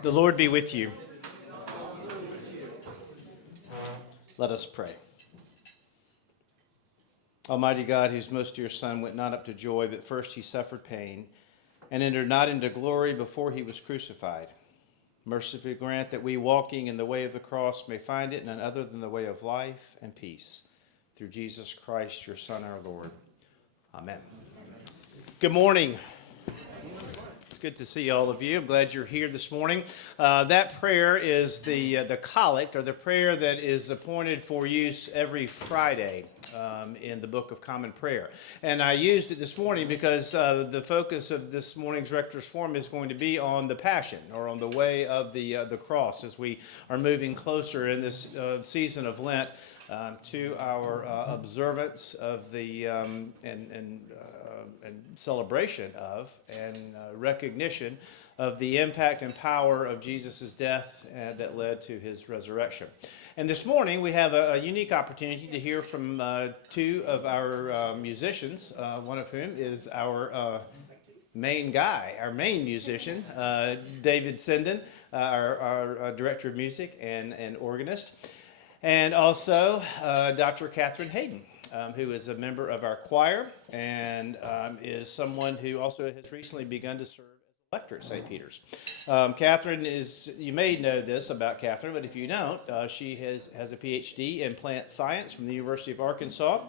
The Lord be with you. Let us pray. Almighty God, whose most dear Son went not up to joy, but first he suffered pain, and entered not into glory before he was crucified, mercifully grant that we, walking in the way of the cross, may find it none other than the way of life and peace. Through Jesus Christ, your Son, our Lord. Amen. Good morning. It's good to see all of you. I'm glad you're here this morning. That prayer is the collect, or the prayer that is appointed for use every Friday in the Book of Common Prayer. And I used it this morning because the focus of this morning's Rector's Forum is going to be on the Passion, or on the way of the cross, as we are moving closer in this season of Lent to our observance of the and celebration of and recognition of the impact and power of Jesus' death that led to his resurrection. And this morning we have a unique opportunity to hear from two of our musicians, one of whom is our main guy, our main musician, David Sinden, our director of music and organist. And also Dr. Catherine Hayden, who is a member of our choir and is someone who also has recently begun to serve as a lector at St. Peter's. Catherine is, you may know this about Catherine, but if you don't, she has a PhD in plant science from the University of Arkansas.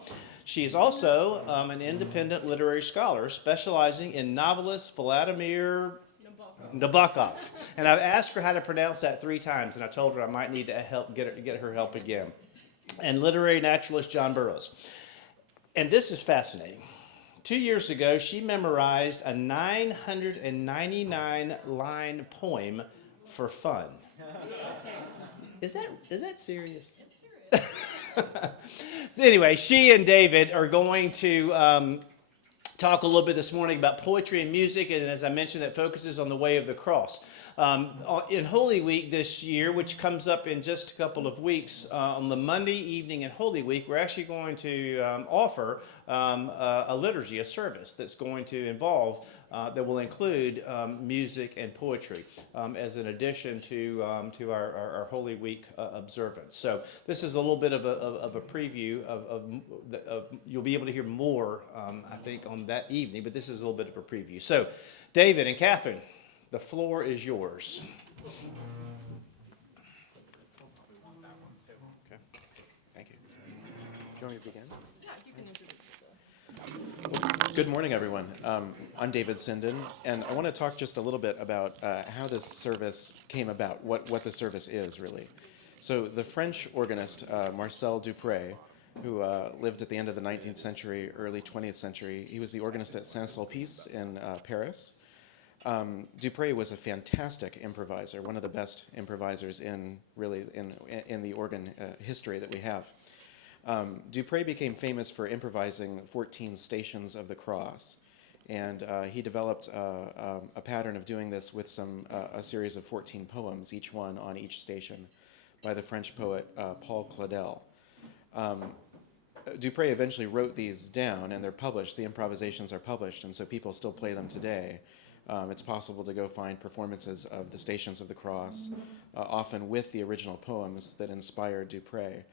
She is also an independent literary scholar specializing in novelist Vladimir Nabokov. And I've asked her how to pronounce that 3 times, and I told her I might need to help get her help again. And literary naturalist John Burroughs. And this is fascinating. 2 years ago, she memorized a 999-line poem for fun. Is that serious? So anyway, she and David are going to talk a little bit this morning about poetry and music, and as I mentioned, that focuses on the way of the cross. In Holy Week this year, which comes up in just a couple of weeks, on the Monday evening in Holy Week, we're actually going to offer a liturgy, a service that's going to involve, that will include music and poetry as an addition to our Holy Week observance. So this is a little bit of a preview of you'll be able to hear more, I think, on that evening, but this is a little bit of a preview. So David and Catherine, the floor is yours. Okay. Thank you. Do you want me to begin? Yeah, you can introduce yourself. Good morning, everyone. I'm David Sinden, and I want to talk just a little bit about how this service came about, what the service is, really. So the French organist, Marcel Dupré, who lived at the end of the 19th century, early 20th century, he was the organist at Saint-Sulpice in Paris. Dupré was a fantastic improviser, one of the best improvisers in the organ history that we have. Dupré became famous for improvising 14 Stations of the Cross, and he developed a pattern of doing this with a series of 14 poems, each one on each station, by the French poet Paul Claudel. Dupré eventually wrote these down, and they're published. The improvisations are published, and so people still play them today. It's possible to go find performances of the Stations of the Cross, often with the original poems that inspired Dupré.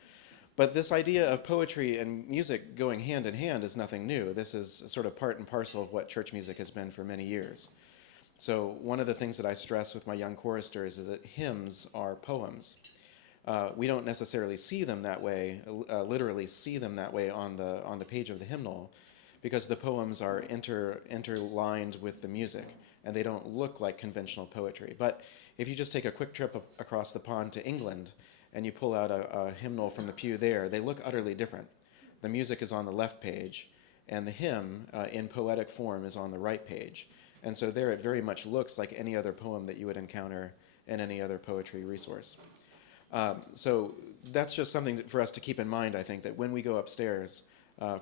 But this idea of poetry and music going hand in hand is nothing new. This is sort of part and parcel of what church music has been for many years. So one of the things that I stress with my young choristers is that hymns are poems. We don't necessarily see them that way, literally see them that way on the page of the hymnal, because the poems are interlined with the music, and they don't look like conventional poetry. But if you just take a quick trip across the pond to England, and you pull out a hymnal from the pew there, they look utterly different. The music is on the left page, and the hymn in poetic form is on the right page. And so there it very much looks like any other poem that you would encounter in any other poetry resource. So that's just something for us to keep in mind, I think, that when we go upstairs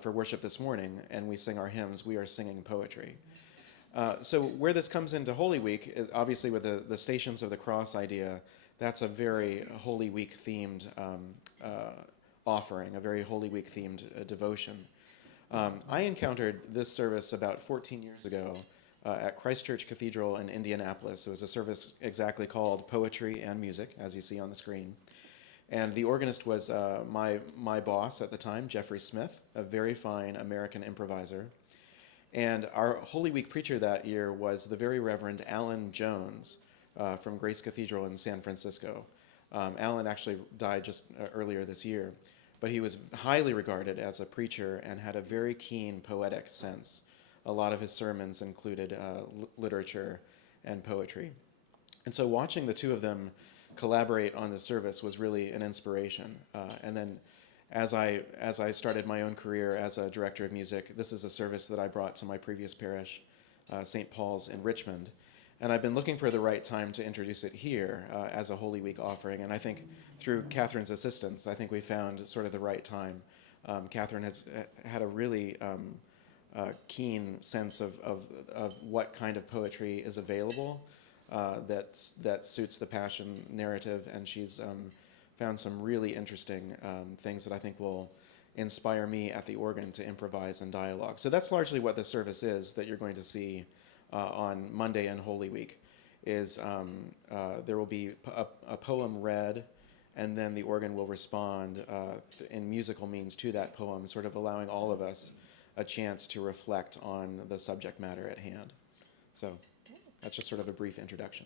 for worship this morning and we sing our hymns, we are singing poetry. So where this comes into Holy Week, is obviously with the Stations of the Cross idea, that's a very Holy Week themed offering, a very Holy Week themed devotion. I encountered this service about 14 years ago at Christ Church Cathedral in Indianapolis. It was a service exactly called Poetry and Music, as you see on the screen. And the organist was my boss at the time, Jeffrey Smith, a very fine American improviser. And our Holy Week preacher that year was the very Reverend Alan Jones from Grace Cathedral in San Francisco. Alan actually died just earlier this year, but he was highly regarded as a preacher and had a very keen poetic sense. A lot of his sermons included literature and poetry. And so watching the two of them collaborate on this service was really an inspiration. And then as I started my own career as a director of music, this is a service that I brought to my previous parish, St. Paul's in Richmond. And I've been looking for the right time to introduce it here as a Holy Week offering. And I think through Catherine's assistance, I think we found sort of the right time. Catherine has had a really keen sense of what kind of poetry is available that suits the Passion narrative, and she's found some really interesting things that I think will inspire me at the organ to improvise and dialogue. So that's largely what the service is that you're going to see on Monday and Holy Week. Is there will be a poem read, and then the organ will respond in musical means to that poem, sort of allowing all of us a chance to reflect on the subject matter at hand. So that's just sort of a brief introduction.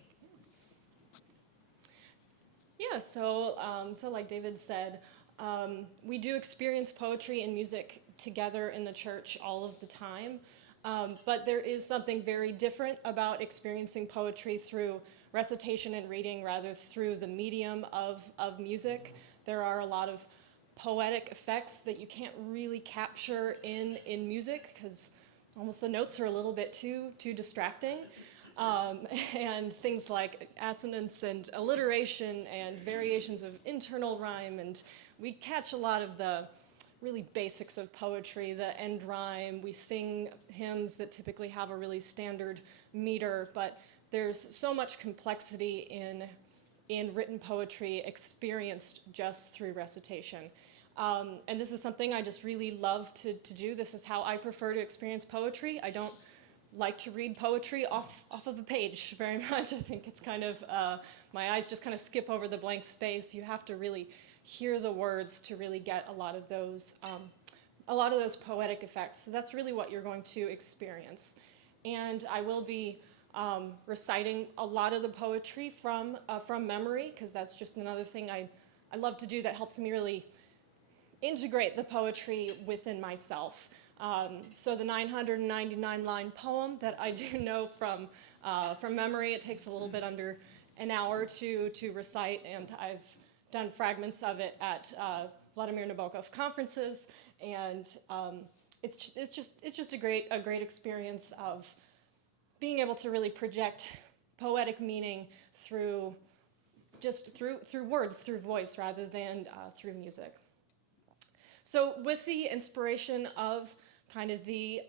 Yeah, so like David said, we do experience poetry and music together in the church all of the time, but there is something very different about experiencing poetry through recitation and reading rather through the medium of music. There are a lot of poetic effects that you can't really capture in music because almost the notes are a little bit too distracting. And things like assonance and alliteration and variations of internal rhyme, and we catch a lot of the really basics of poetry, the end rhyme. We sing hymns that typically have a really standard meter, but there's so much complexity in written poetry experienced just through recitation. And this is something I just really love to do. This is how I prefer to experience poetry. I don't like to read poetry off of a page very much. I think it's kind of, my eyes just kind of skip over the blank space. You have to really hear the words to really get a lot of those poetic effects. So that's really what you're going to experience. And I will be reciting a lot of the poetry from memory, because that's just another thing I love to do that helps me really integrate the poetry within myself. So the 999-line poem that I do know from memory, it takes a little bit under an hour to recite, and I've done fragments of it at Vladimir Nabokov conferences, and it's just a great experience of being able to really project poetic meaning through words, through voice, rather than through music. So with the inspiration of kind of the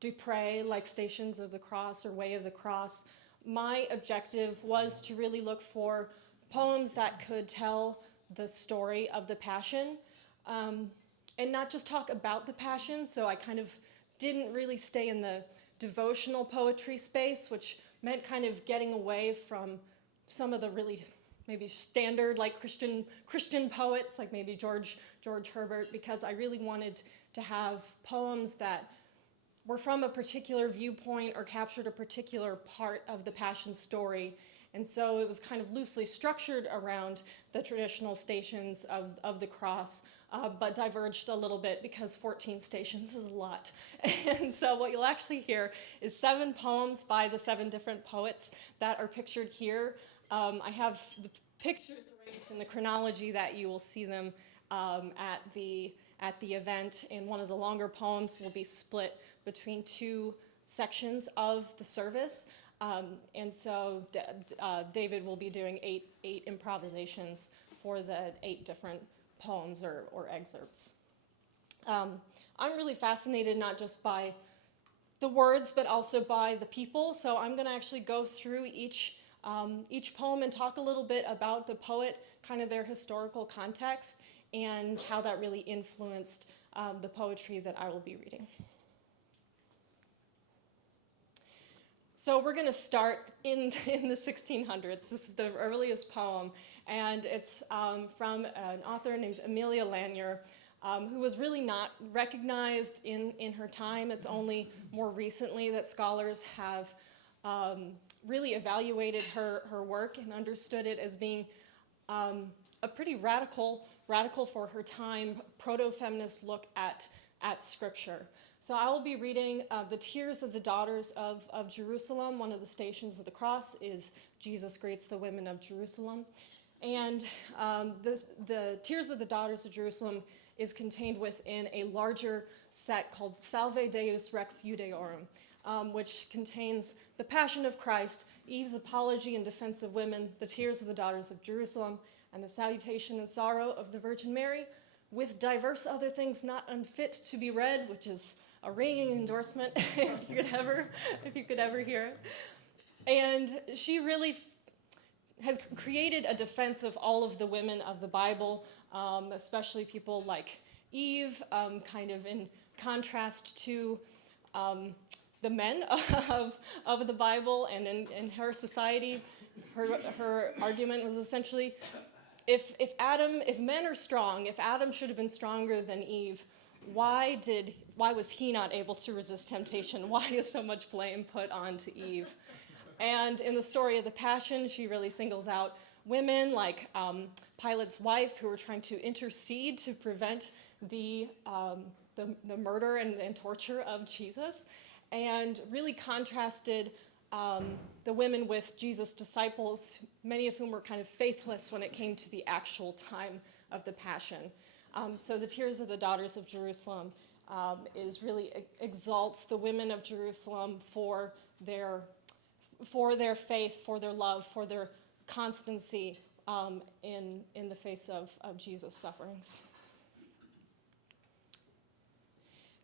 Dupre, like Stations of the Cross or Way of the Cross, my objective was to really look for poems that could tell the story of the Passion, and not just talk about the Passion. So I kind of didn't really stay in the devotional poetry space, which meant kind of getting away from some of the really maybe standard like Christian poets, like maybe George Herbert, because I really wanted to have poems that were from a particular viewpoint or captured a particular part of the Passion story. And so it was kind of loosely structured around the traditional Stations of the Cross, but diverged a little bit because 14 stations is a lot. And so what you'll actually hear is 7 poems by the 7 different poets that are pictured here. I have the pictures arranged in the chronology that you will see them at the event, and one of the longer poems will be split between 2 sections of the service. And so David will be doing eight improvisations for the 8 different poems or excerpts. I'm really fascinated not just by the words, but also by the people. So I'm going to actually go through each poem and talk a little bit about the poet, kind of their historical context, and how that really influenced the poetry that I will be reading. So we're going to start in the 1600s. This is the earliest poem, and it's from an author named Amelia Lanier, who was really not recognized in her time. It's only more recently that scholars have really evaluated her work and understood it as being a pretty radical for her time, proto-feminist look at Scripture. So I will be reading The Tears of the Daughters of Jerusalem. One of the Stations of the Cross is Jesus Greets the Women of Jerusalem. And the Tears of the Daughters of Jerusalem is contained within a larger set called Salve Deus Rex Judeorum, which contains the Passion of Christ, Eve's apology in defense of women, the Tears of the Daughters of Jerusalem, and the Salutation and Sorrow of the Virgin Mary, with diverse other things not unfit to be read, which is a ringing endorsement if you could ever hear it. And she really has created a defense of all of the women of the Bible, especially people like Eve, kind of in contrast to the men of the Bible. And in her society, her argument was essentially, if men are strong, if Adam should have been stronger than Eve, why was he not able to resist temptation? Why is so much blame put onto Eve? And in the story of the Passion, she really singles out women like Pilate's wife, who were trying to intercede to prevent the murder and torture of Jesus, and really contrasted the women with Jesus' disciples, many of whom were kind of faithless when it came to the actual time of the Passion. So the Tears of the Daughters of Jerusalem is really exalts the women of Jerusalem for their faith, for their love, for their constancy in the face of Jesus' sufferings.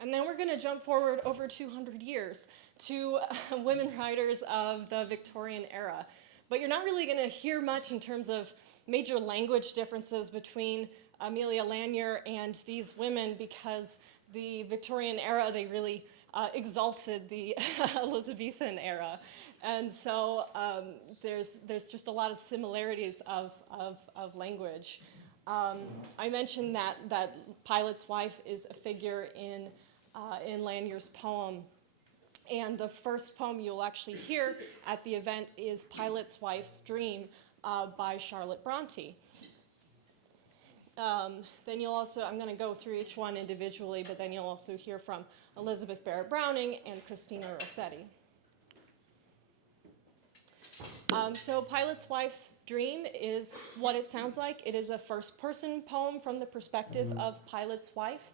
And then we're going to jump forward over 200 years to women writers of the Victorian era. But you're not really going to hear much in terms of major language differences between Amelia Lanier and these women, because the Victorian era, they really exalted the Elizabethan era. And so there's just a lot of similarities of language. I mentioned that Pilate's wife is a figure in Lanier's poem. And the first poem you'll actually hear at the event is Pilate's Wife's Dream by Charlotte Bronte. Then you'll also, I'm going to go through each one individually, but then you'll also hear from Elizabeth Barrett Browning and Christina Rossetti. So Pilate's Wife's Dream is what it sounds like. It is a first-person poem from the perspective of Pilate's wife.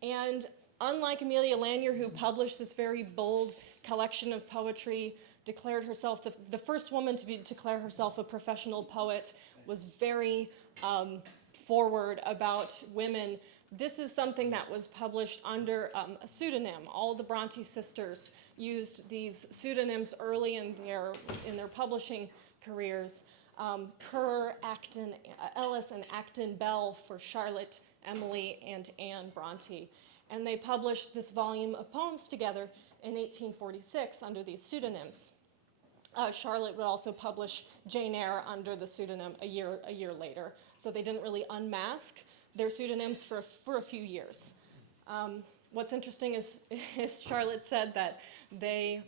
And unlike Amelia Lanier, who published this very bold collection of poetry, declared herself the first woman to declare herself a professional poet, was very forward about women. This is something that was published under a pseudonym. All the Bronte sisters used these pseudonyms early in their publishing careers. Kerr, Acton, Ellis, and Acton Bell for Charlotte, Emily, and Anne Bronte. And they published this volume of poems together in 1846 under these pseudonyms. Charlotte would also publish Jane Eyre under the pseudonym a year later. So they didn't really unmask their pseudonyms for a few years. What's interesting is Charlotte said that they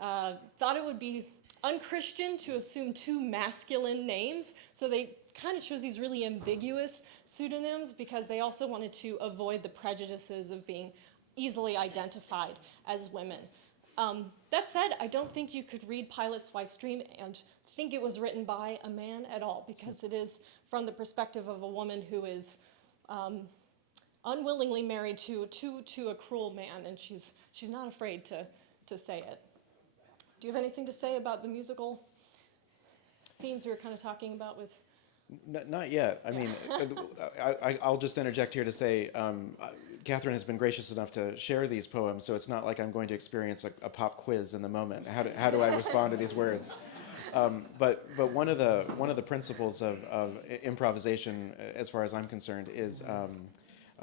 thought it would be unchristian to assume two masculine names, so they kind of chose these really ambiguous pseudonyms because they also wanted to avoid the prejudices of being easily identified as women. That said, I don't think you could read Pilate's Wife's Dream and think it was written by a man at all, because it is from the perspective of a woman who is unwillingly married to a cruel man, and she's not afraid to say it. Do you have anything to say about the musical themes we were kind of talking about with? Not yet. I mean, I'll just interject here to say, Catherine has been gracious enough to share these poems, so it's not like I'm going to experience a pop quiz in the moment. How do I respond to these words? But one of the principles of improvisation, as far as I'm concerned, is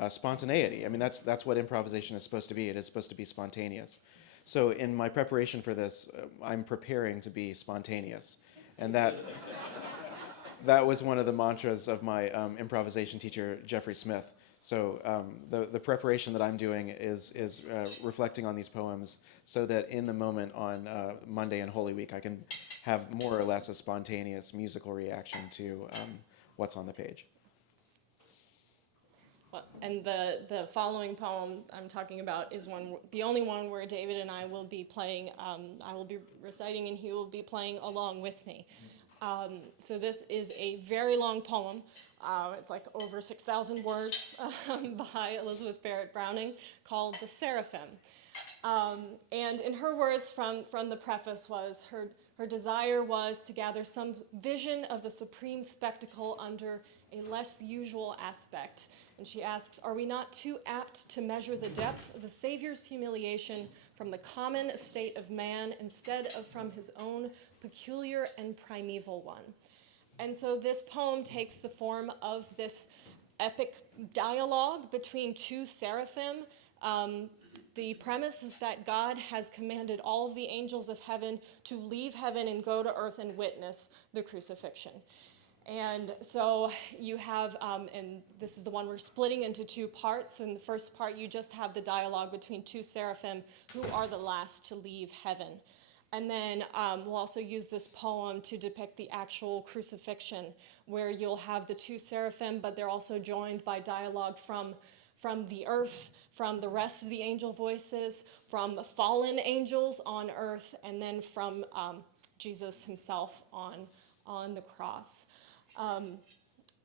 spontaneity. I mean, that's what improvisation is supposed to be. It is supposed to be spontaneous. So in my preparation for this, I'm preparing to be spontaneous. And that was one of the mantras of my improvisation teacher, Jeffrey Smith. So the preparation that I'm doing is reflecting on these poems so that in the moment on Monday and Holy Week, I can have more or less a spontaneous musical reaction to what's on the page. And the following poem I'm talking about is the only one where David and I will be playing. I will be reciting, and he will be playing along with me. So this is a very long poem. It's like over 6,000 words by Elizabeth Barrett Browning, called "The Seraphim." And in her words from the preface was her desire was to gather some vision of the supreme spectacle under a less usual aspect. And she asks, are we not too apt to measure the depth of the Savior's humiliation from the common estate of man instead of from his own peculiar and primeval one? And so this poem takes the form of this epic dialogue between two seraphim. The premise is that God has commanded all of the angels of heaven to leave heaven and go to earth and witness the crucifixion. And so you have, and this is the one we're splitting into two parts. In the first part, you just have the dialogue between two seraphim who are the last to leave heaven. And then we'll also use this poem to depict the actual crucifixion, where you'll have the two seraphim, but they're also joined by dialogue from the earth, from the rest of the angel voices, from fallen angels on earth, and then from Jesus himself on the cross.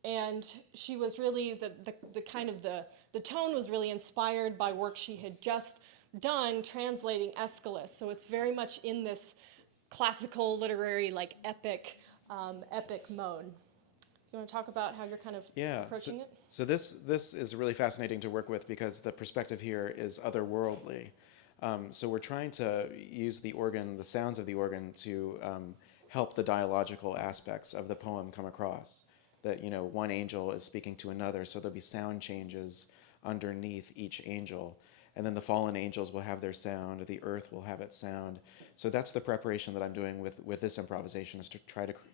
And she was really, the kind of the tone was really inspired by work she had just done translating Aeschylus. So it's very much in this classical literary, like epic mode. You want to talk about how you're kind of approaching it? So this is really fascinating to work with because the perspective here is otherworldly. So we're trying to use the organ, the sounds of the organ, to help the dialogical aspects of the poem come across. That, you know, one angel is speaking to another, so there'll be sound changes underneath each angel. And then the fallen angels will have their sound, the earth will have its sound. So that's the preparation that I'm doing with this improvisation, is to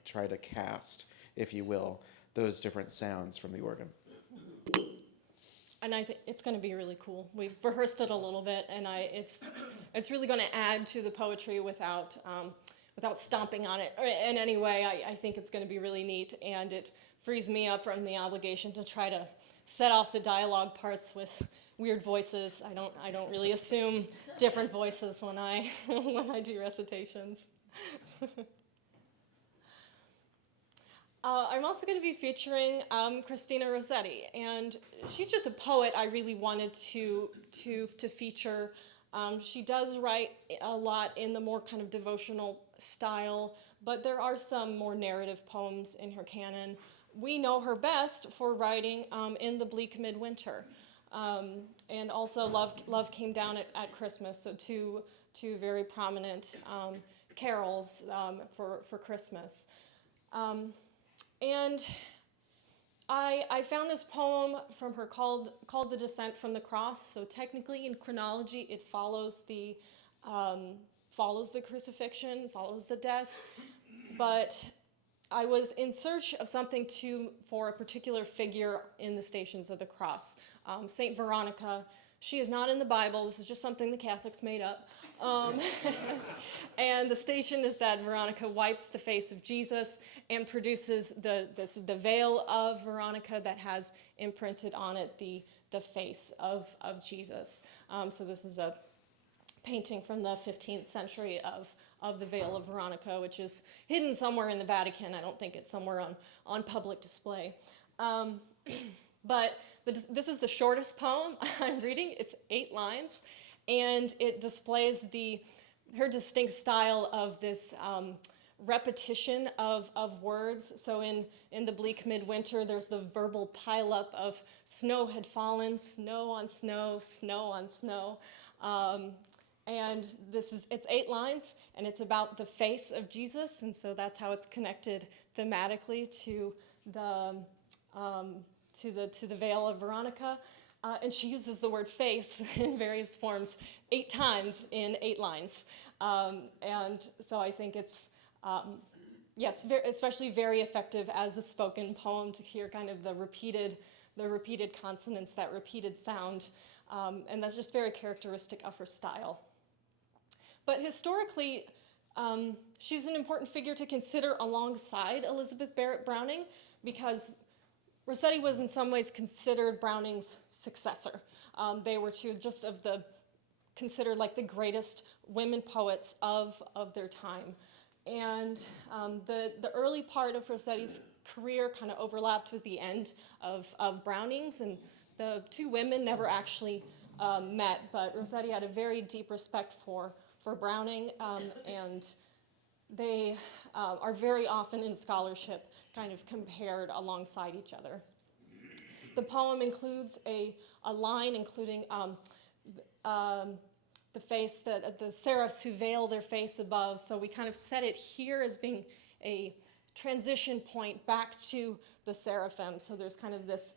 try to cast, if you will, those different sounds from the organ. And I think it's going to be really cool. We've rehearsed it a little bit, and it's really going to add to the poetry without stomping on it in any way. I think it's going to be really neat, and it frees me up from the obligation to try to set off the dialogue parts with weird voices. I don't really assume different voices when I do recitations. I'm also going to be featuring Christina Rossetti, and she's just a poet I really wanted to feature. She does write a lot in the more kind of devotional style, but there are some more narrative poems in her canon. We know her best for writing In the Bleak Midwinter, and also Love Came Down at Christmas, so two very prominent carols for Christmas. And I found this poem from her called The Descent from the Cross. So technically in chronology, it follows the crucifixion, follows the death. But I was in search of something for a particular figure in the Stations of the Cross. Saint Veronica. She is not in the Bible. This is just something the Catholics made up. And the station is that Veronica wipes the face of Jesus and produces the veil of Veronica that has imprinted on it the face of Jesus. So this is a painting from the 15th century of the veil of Veronica, which is hidden somewhere in the Vatican. I don't think it's somewhere on public display. But this is the shortest poem I'm reading. It's 8 lines, and it displays her distinct style of this repetition of words. So in the bleak midwinter, there's the verbal pileup of snow had fallen, snow on snow, snow on snow. And it's 8 lines, and it's about the face of Jesus, and so that's how it's connected thematically to the veil of Veronica. And she uses the word face in various forms 8 times in 8 lines. And so I think it's, yes, especially very effective as a spoken poem to hear kind of the repeated consonants, that repeated sound. And that's just very characteristic of her style. But historically, she's an important figure to consider alongside Elizabeth Barrett Browning, because Rossetti was in some ways considered Browning's successor. They were two just of the, considered like the greatest women poets of their time. And the early part of Rossetti's career kind of overlapped with the end of Browning's, and the two women never actually met, but Rossetti had a very deep respect for Browning, and they are very often in scholarship kind of compared alongside each other. The poem includes a line including the face, the seraphs who veil their face above, so we kind of set it here as being a transition point back to the seraphim, so there's kind of this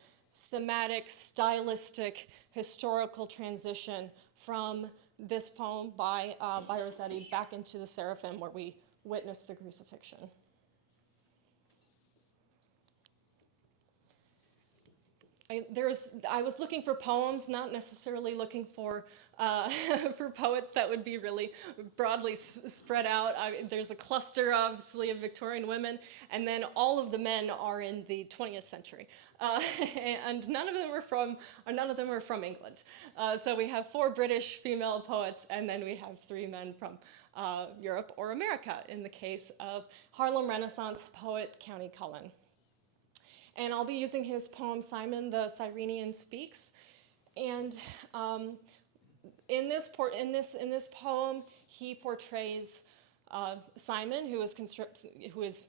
thematic, stylistic, historical transition from this poem by Rossetti back into the seraphim where we witness the crucifixion. I was looking for poems, not necessarily looking for for poets that would be really broadly spread out. There's a cluster, obviously, of Victorian women, and then all of the men are in the 20th century, and none of them are from England. So we have 4 British female poets, and then we have 3 men from Europe or America. In the case of Harlem Renaissance poet County Cullen. And I'll be using his poem, Simon the Cyrenian Speaks. And in this poem, he portrays Simon, who is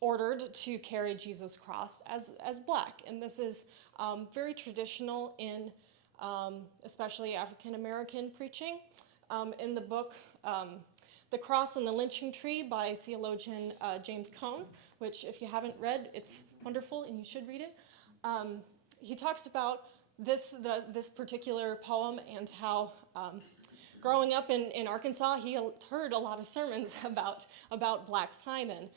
ordered to carry Jesus' cross, as black. And this is very traditional in especially African American preaching. In the book, The Cross and the Lynching Tree by theologian James Cone, which if you haven't read, it's wonderful and you should read it. He talks about this particular poem and how growing up in Arkansas, he heard a lot of sermons about Black Simon,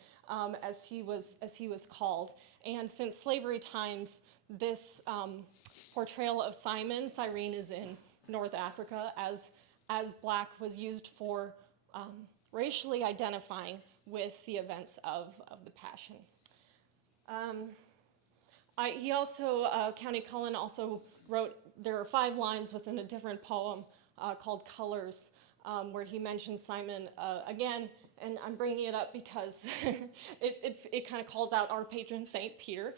as he was called. And since slavery times, this portrayal of Simon, Cyrene is in North Africa, as black was used for racially identifying with the events of the Passion. County Cullen also wrote, there are 5 lines within a different poem called Colors, where he mentions Simon again, and I'm bringing it up because it kind of calls out our patron saint, Peter.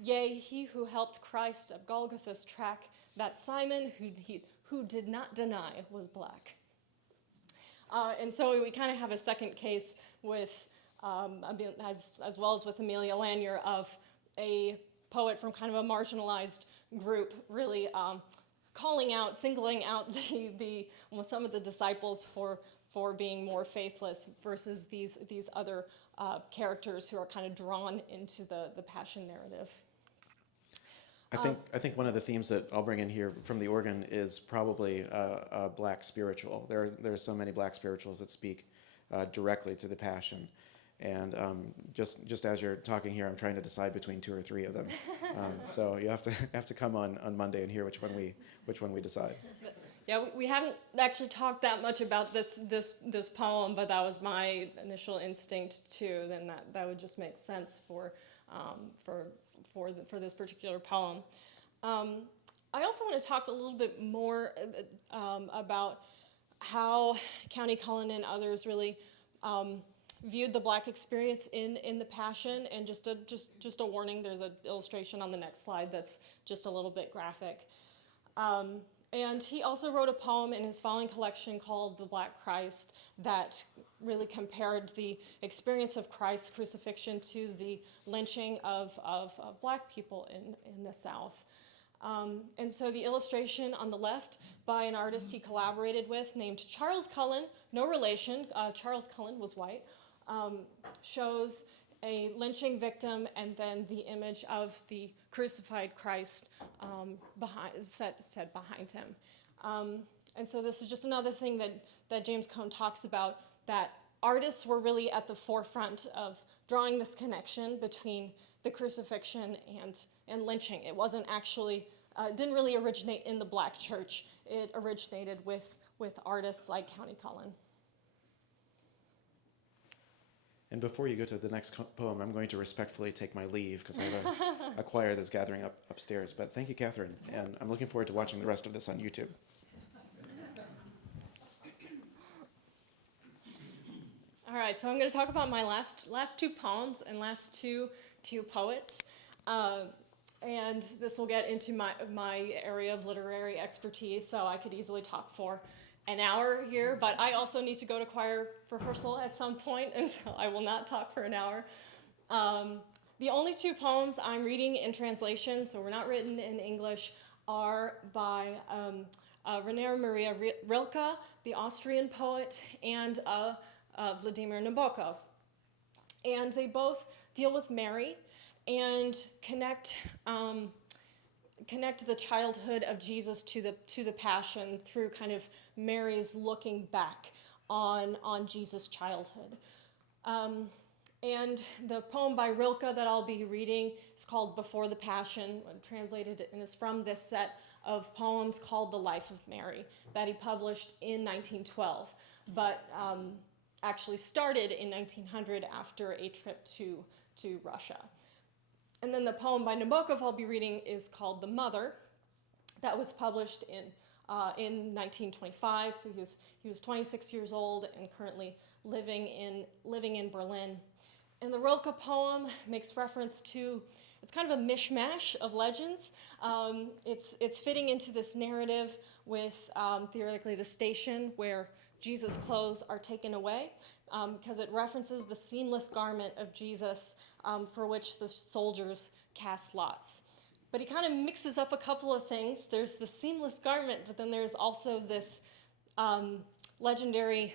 Yea, he who helped Christ up Golgotha's track, that Simon who did not deny was black. And so we kind of have a second case with, as well as with Amelia Lanier, of a poet from kind of a marginalized group really calling out, singling out some of the disciples for being more faithless versus these other characters who are kind of drawn into the Passion narrative. I think one of the themes that I'll bring in here from the organ is probably a black spiritual. There are so many black spirituals that speak directly to the Passion, and just as you're talking here, I'm trying to decide between 2 or 3 of them. So you have to come on Monday and hear which one we decide. Yeah, we haven't actually talked that much about this poem, but that was my initial instinct too. Then that would just make sense for this particular poem. I also want to talk a little bit more about how County Cullen and others really viewed the black experience in the Passion. And just a warning, there's an illustration on the next slide that's just a little bit graphic. And he also wrote a poem in his following collection called The Black Christ that really compared the experience of Christ's crucifixion to the lynching of black people in the South. And so the illustration on the left by an artist he collaborated with named Charles Cullen, no relation, Charles Cullen was white, shows a lynching victim and then the image of the crucified Christ set behind him. And so this is just another thing that James Cone talks about, that artists were really at the forefront of drawing this connection between the crucifixion and lynching. It wasn't actually, didn't really originate in the Black church. It originated with artists like County Cullen. And before you go to the next poem, I'm going to respectfully take my leave because I have a choir that's gathering upstairs. But thank you, Catherine, and I'm looking forward to watching the rest of this on YouTube. All right, so I'm going to talk about my last two poems and last two poets. And this will get into my area of literary expertise, so I could easily talk for an hour here, but I also need to go to choir rehearsal at some point, and so I will not talk for an hour. The only two poems I'm reading in translation, so we're not written in English, are by Rainer Maria Rilke, the Austrian poet, and Vladimir Nabokov. And they both deal with Mary and connect the childhood of Jesus to the Passion through kind of Mary's looking back on Jesus' childhood. And the poem by Rilke that I'll be reading is called Before the Passion, translated, and is from this set of poems called The Life of Mary that he published in 1912, but actually started in 1900 after a trip to Russia. And then the poem by Nabokov I'll be reading is called The Mother. That was published in 1925, so he was 26 years old and currently living in Berlin. And the Rilke poem makes reference to, it's kind of a mishmash of legends. It's fitting into this narrative with theoretically the station where Jesus' clothes are taken away, because it references the seamless garment of Jesus for which the soldiers cast lots. But he kind of mixes up a couple of things. There's the seamless garment, but then there's also this legendary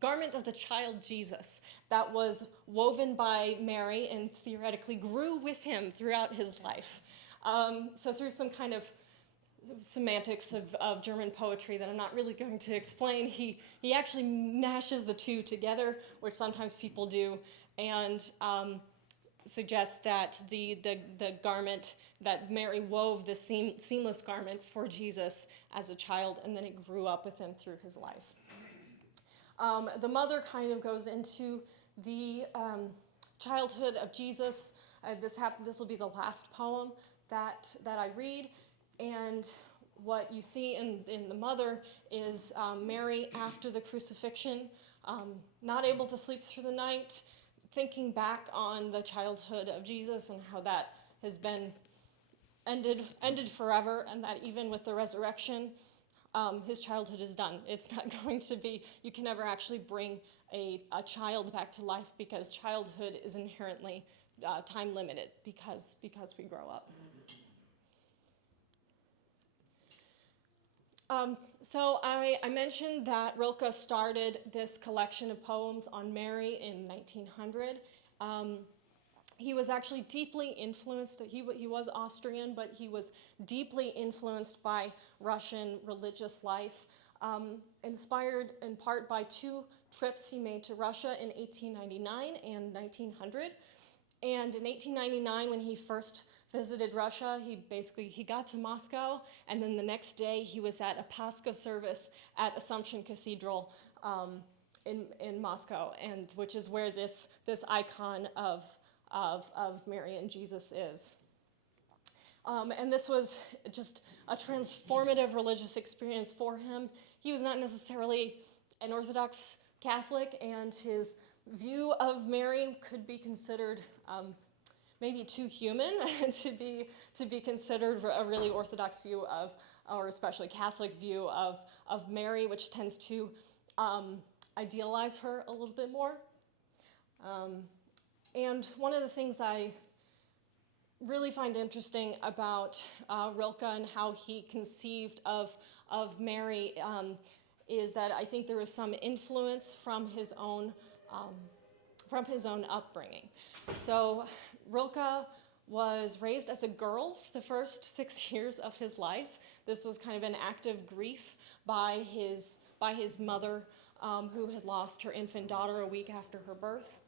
garment of the child Jesus that was woven by Mary and theoretically grew with him throughout his life. So through some kind of semantics of German poetry that I'm not really going to explain, he actually mashes the two together, which sometimes people do, and suggests that the garment that Mary wove, the seamless garment for Jesus as a child, and then it grew up with him through his life. The Mother kind of goes into the childhood of Jesus. This will be the last poem that I read. And what you see in The Mother is Mary after the crucifixion, not able to sleep through the night, thinking back on the childhood of Jesus and how that has been ended forever, and that even with the resurrection, his childhood is done. It's not going to be, you can never actually bring a child back to life, because childhood is inherently time limited because we grow up. So I mentioned that Rilke started this collection of poems on Mary in 1900. He was actually deeply influenced. He was Austrian, but he was deeply influenced by Russian religious life, inspired in part by two trips he made to Russia in 1899 and 1900. And in 1899, when he first visited Russia, he got to Moscow, and then the next day he was at a Pascha service at Assumption Cathedral in Moscow, and which is where this icon of Mary and Jesus is. And this was just a transformative religious experience for him. He was not necessarily an Orthodox Catholic, and his view of Mary could be considered maybe too human to be considered a really Orthodox view of, or especially Catholic view of Mary, which tends to idealize her a little bit more. And one of the things I really find interesting about Rilke and how he conceived of Mary is that I think there was some influence from his own from his own upbringing. So Rilke was raised as a girl for the first 6 years of his life. This was kind of an act of grief by his mother, who had lost her infant daughter a week after her birth.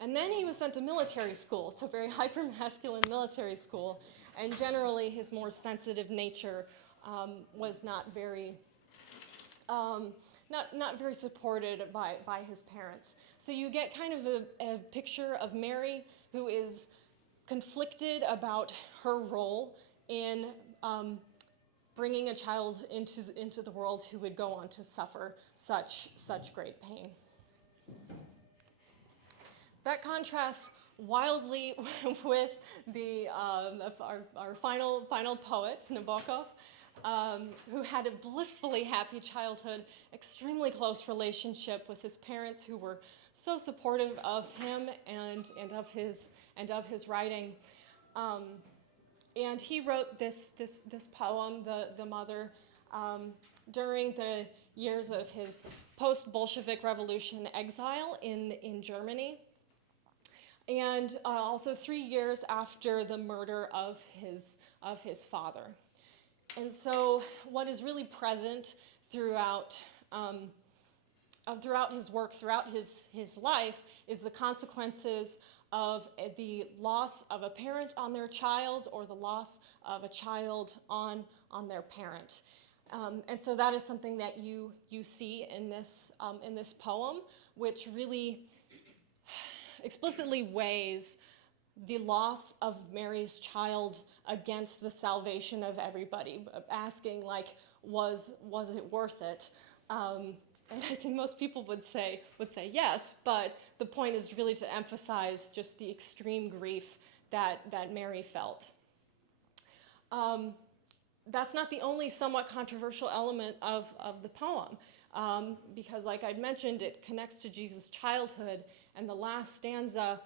And then he was sent to military school, so very hyper-masculine military school, and generally his more sensitive nature was not very supported by his parents. So you get kind of a picture of Mary who is conflicted about her role in bringing a child into the world who would go on to suffer such great pain. That contrasts wildly with the our final poet, Nabokov, who had a blissfully happy childhood, extremely close relationship with his parents, who were so supportive of him and of his writing. And he wrote this poem, The Mother, during the years of his post-Bolshevik Revolution exile in Germany, and also 3 years after the murder of his father. And so what is really present throughout his work, throughout his life, is the consequences of the loss of a parent on their child, or the loss of a child on their parent. And so that is something that you see in this poem, which really explicitly weighs the loss of Mary's child against the salvation of everybody, asking, like, was it worth it? And I think most people would say yes, but the point is really to emphasize just the extreme grief that Mary felt. That's not the only somewhat controversial element of the poem, because, like I'd mentioned, it connects to Jesus' childhood, and the last stanza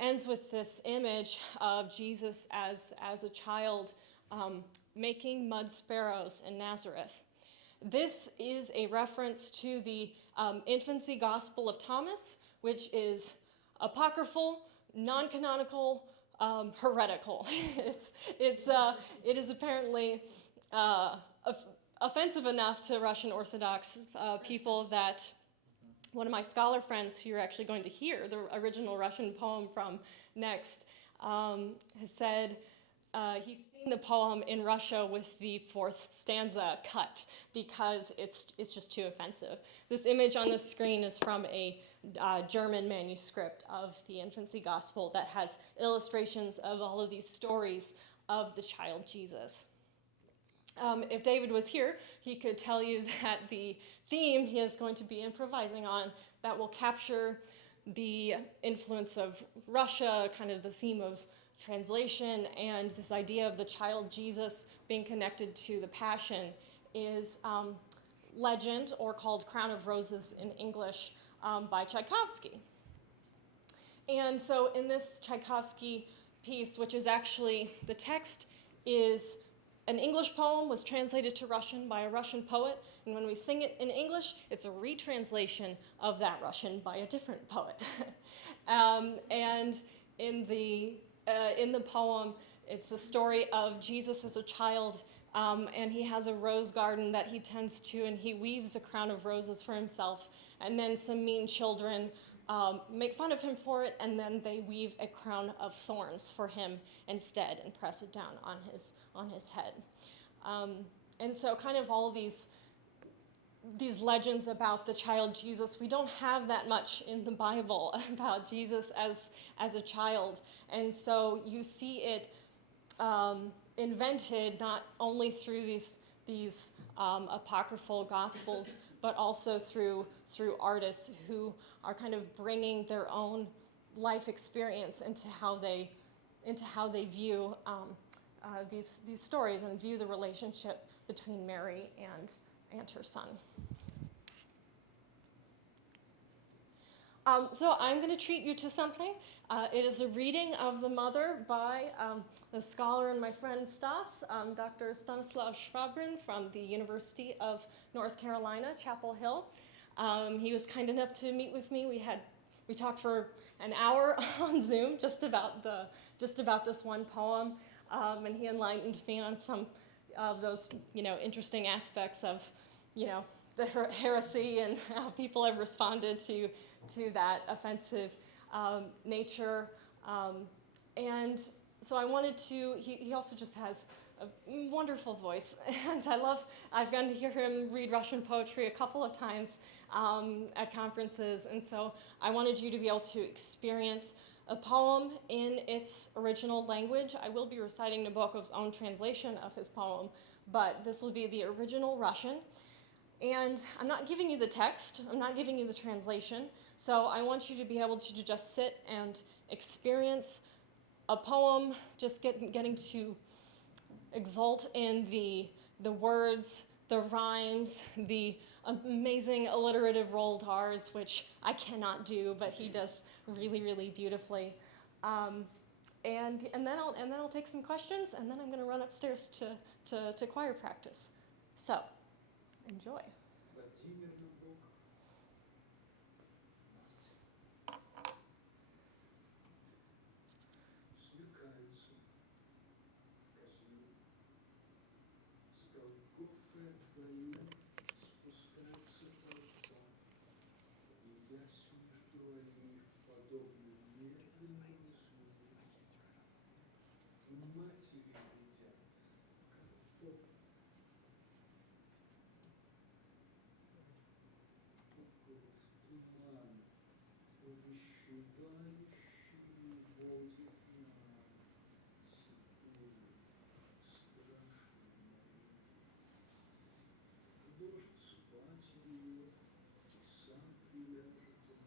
ends with this image of Jesus as a child making mud sparrows in Nazareth. This is a reference to the infancy gospel of Thomas, which is apocryphal, non-canonical, heretical. It is apparently offensive enough to Russian Orthodox people that one of my scholar friends, who you're actually going to hear the original Russian poem from next, has said he's seen the poem in Russia with the fourth stanza cut because it's just too offensive. This image on the screen is from a German manuscript of the infancy gospel that has illustrations of all of these stories of the child Jesus. If David was here, he could tell you that the theme he is going to be improvising on that will capture the influence of Russia, kind of the theme of translation, and this idea of the child Jesus being connected to the Passion is Legend, or called Crown of Roses in English, by Tchaikovsky. And so in this Tchaikovsky piece, which is actually, the text is an English poem, was translated to Russian by a Russian poet, and when we sing it in English, it's a retranslation of that Russian by a different poet. And in the poem, it's the story of Jesus as a child, and he has a rose garden that he tends to, and he weaves a crown of roses for himself, and then some mean children make fun of him for it, and then they weave a crown of thorns for him instead and press it down on his head. And so kind of all these legends about the child Jesus, we don't have that much in the Bible about Jesus as a child. And so you see it invented not only through these apocryphal gospels, but also through artists who are kind of bringing their own life experience into how they view these stories and view the relationship between Mary and her son. So I'm going to treat you to something. It is a reading of The Mother by the scholar and my friend Stas, Dr. Stanislav Schwabrin from the University of North Carolina, Chapel Hill. He was kind enough to meet with me. We talked for an hour on Zoom just about this one poem, and he enlightened me on some of those interesting aspects of the heresy and how people have responded to that offensive nature. And so I wanted to. He also just has a wonderful voice, and I've gotten to hear him read Russian poetry a couple of times at conferences, and so I wanted you to be able to experience a poem in its original language. I will be reciting Nabokov's own translation of his poem, but this will be the original Russian. And I'm not giving you the text, I'm not giving you the translation, so I want you to be able to just sit and experience a poem, just getting to exult in the words, the rhymes, the amazing alliterative roll R's, which I cannot do, but he does really, really beautifully. And then I'll take some questions, and then I'm going to run upstairs to choir practice. So, enjoy. Владимир Набоков. Смеркается, козлы, с Голгофы вдвоем спускается толпа, двигаясь между аллей, подобно медленному змею. Матери глядят, как поп. Туман, увещевающий водит нам седую, страшную Марию. Ложит спать ее, и сам приляжет он,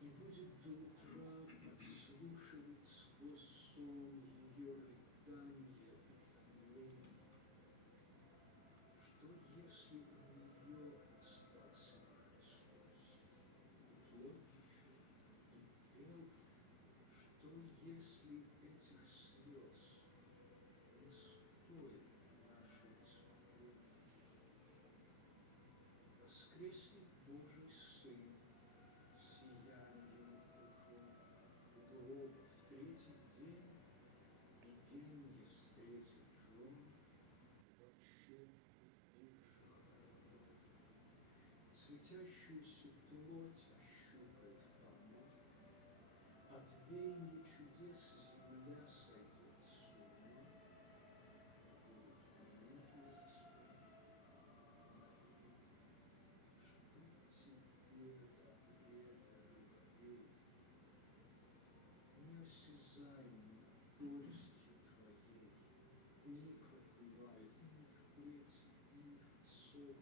и будет до утра подслушивать сквозь сон ее рыдания и томление. Что если у нее остался Христос? Утопище и пел, что если этих слез не стоит наше беспокойство? Воскреснет Божий Сын, сиянием окружен, у гроба в третий день, и деньги встретит жен, вообще бывших родов. Светящуюся плоть ощупает Фома, от веяния чудес земля сойдет с ума, будут многие распяты на Что тебе предаривали, неосязаемой горстью твоей, не проплывает ни впредь, ни в сон.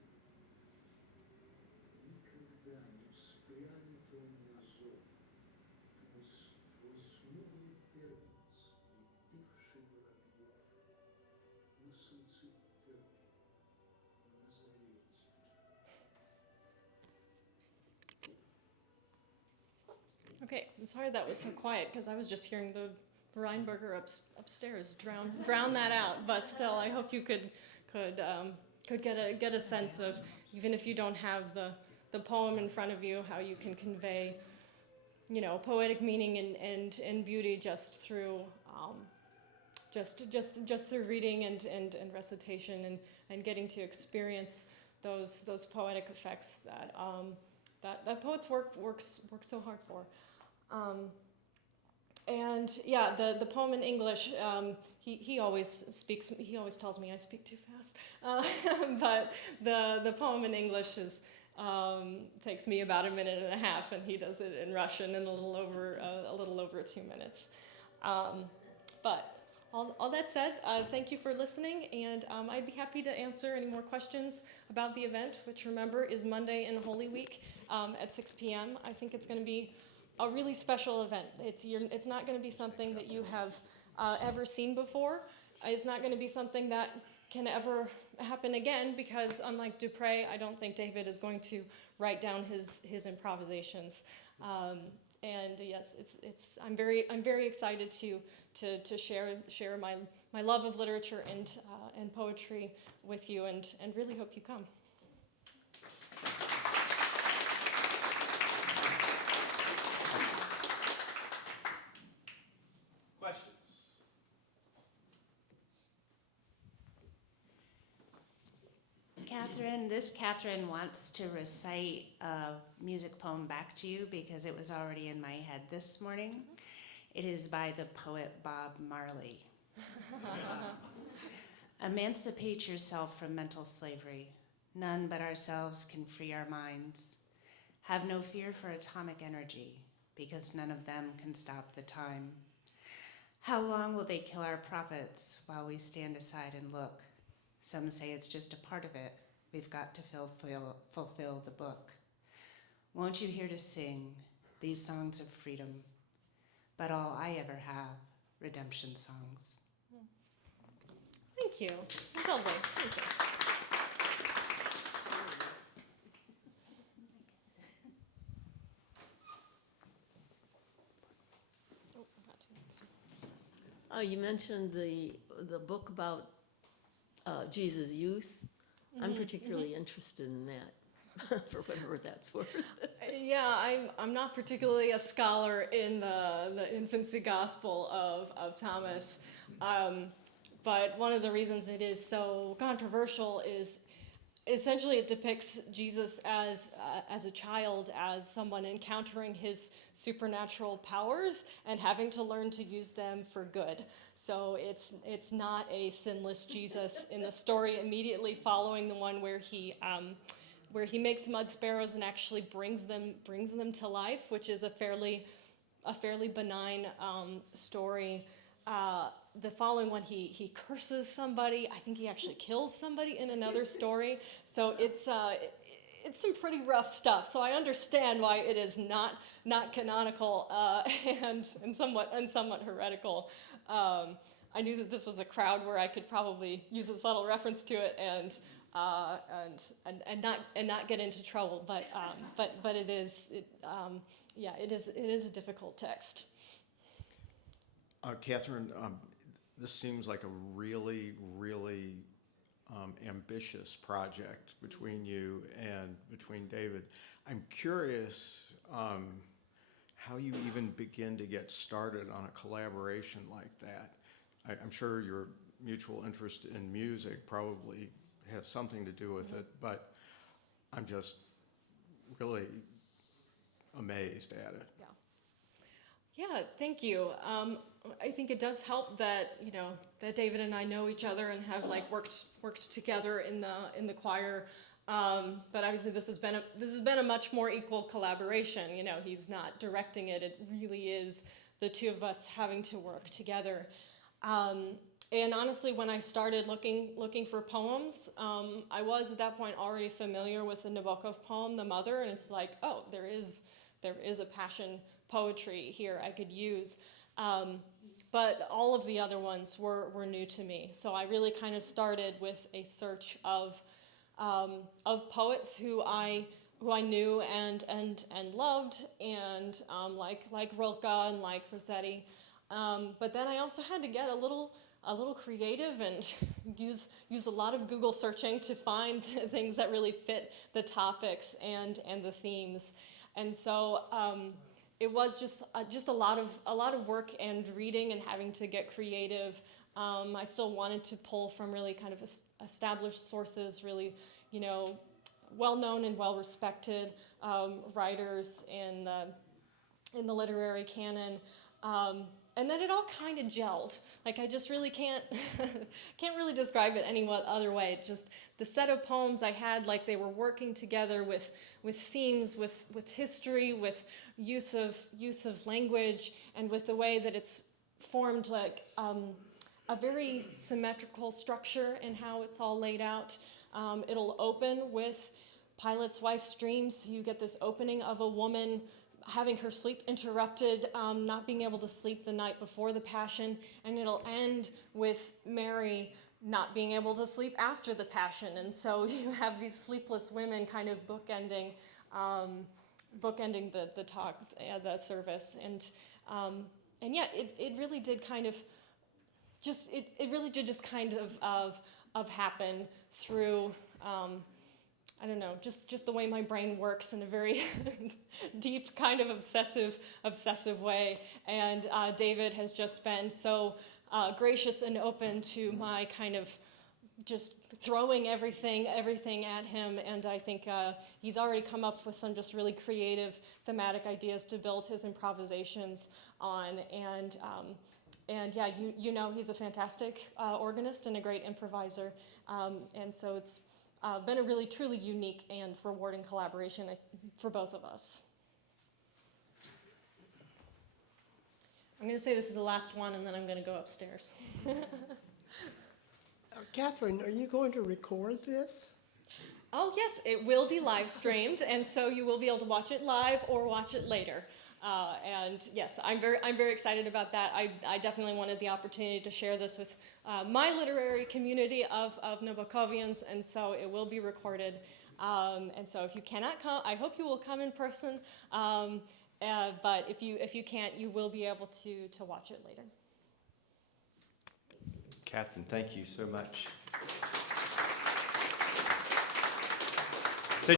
Никогда не вспрянет он на зов, твой смуглый первенец, лепивший воробьев на солнцепёке, на Назарете. Okay, I'm sorry that was so quiet because I was just hearing the Rheinberger upstairs drown that out. But still, I hope you could get a sense of, even if you don't have the poem in front of you, how you can convey, poetic meaning and beauty just through just through reading and recitation and getting to experience those poetic effects that poets work so hard for. And yeah, the poem in English, he always tells me I speak too fast, but the poem in English takes me about 1.5 minutes, and he does it in Russian in a little over 2 minutes. But all that said, thank you for listening, and I'd be happy to answer any more questions about the event, which, remember, is Monday in Holy Week at 6 p.m. I think it's going to be a really special event. It's not going to be something that you have ever seen before. It's not going to be something that can ever happen again, because unlike Dupre, I don't think David is going to write down his improvisations. And yes, I'm very excited to share my love of literature and poetry with you, and really hope you come. Catherine. This Catherine wants to recite a music poem back to you because it was already in my head this morning. It is by the poet Bob Marley. Emancipate yourself from mental slavery. None but ourselves can free our minds. Have no fear for atomic energy, because none of them can stop the time. How long will they kill our prophets while we stand aside and look? Some say it's just a part of it. We've got to fulfill the book. Won't you hear to sing these songs of freedom? But all I ever have, redemption songs. Thank you. That's lovely. Thank you. You mentioned the book about Jesus' youth. I'm particularly interested in that, for whatever that's worth. Yeah, I'm not particularly a scholar in the infancy gospel of Thomas, but one of the reasons it is so controversial is essentially it depicts Jesus as a child, as someone encountering his supernatural powers and having to learn to use them for good. So it's not a sinless Jesus in the story immediately following the one where he makes mud sparrows and actually brings them to life, which is a fairly benign story. The following one, he curses somebody. I think he actually kills somebody in another story. So it's some pretty rough stuff. So I understand why it is not canonical and somewhat heretical. I knew that this was a crowd where I could probably use a subtle reference to it and not get into trouble. But it is a difficult text. Catherine, this seems like a really, really ambitious project between you and between David. I'm curious how you even begin to get started on a collaboration like that. I'm sure your mutual interest in music probably has something to do with it, but I'm just really amazed at it. Yeah, thank you. I think it does help that that David and I know each other and have worked together in the choir. But obviously this has been a much more equal collaboration. He's not directing it. It really is the two of us having to work together. And honestly, when I started looking for poems, I was at that point already familiar with the Nabokov poem, The Mother, and it's like, oh, there is a passion poetry here I could use. But all of the other ones were new to me. So I really kind of started with a search of poets who I knew and loved, and like Rilke and like Rossetti. But then I also had to get a little creative and use a lot of Google searching to find things that really fit the topics and the themes. And so it was just a lot of work and reading and having to get creative. I still wanted to pull from really kind of established sources, really, well-known and well-respected writers in the literary canon. And then it all kind of gelled. Like, I just really can't really describe it any other way. Just the set of poems I had, like they were working together with themes, with history, with use of language, and with the way that it's formed like a very symmetrical structure in how it's all laid out. It'll open with Pilate's wife's dreams. So you get this opening of a woman having her sleep interrupted, not being able to sleep the night before the Passion, and it'll end with Mary not being able to sleep after the Passion. And so you have these sleepless women kind of bookending the talk, the service, and yeah, it really did kind of of happen through. I don't know, just the way my brain works in a very deep kind of obsessive way. And David has just been so gracious and open to my kind of just throwing everything at him, and I think he's already come up with some just really creative thematic ideas to build his improvisations on, and yeah, you know he's a fantastic organist and a great improviser, and so it's been a really truly unique and rewarding collaboration for both of us. I'm going to say this is the last one, and then I'm going to go upstairs. Catherine, are you going to record this? Oh yes, it will be live streamed, and so you will be able to watch it live or watch it later. And yes, I'm very excited about that. I definitely wanted the opportunity to share this with my literary community of Nabokovians, and so it will be recorded. And so if you cannot come, I hope you will come in person. But if you can't, you will be able to watch it later. Catherine, thank you so much.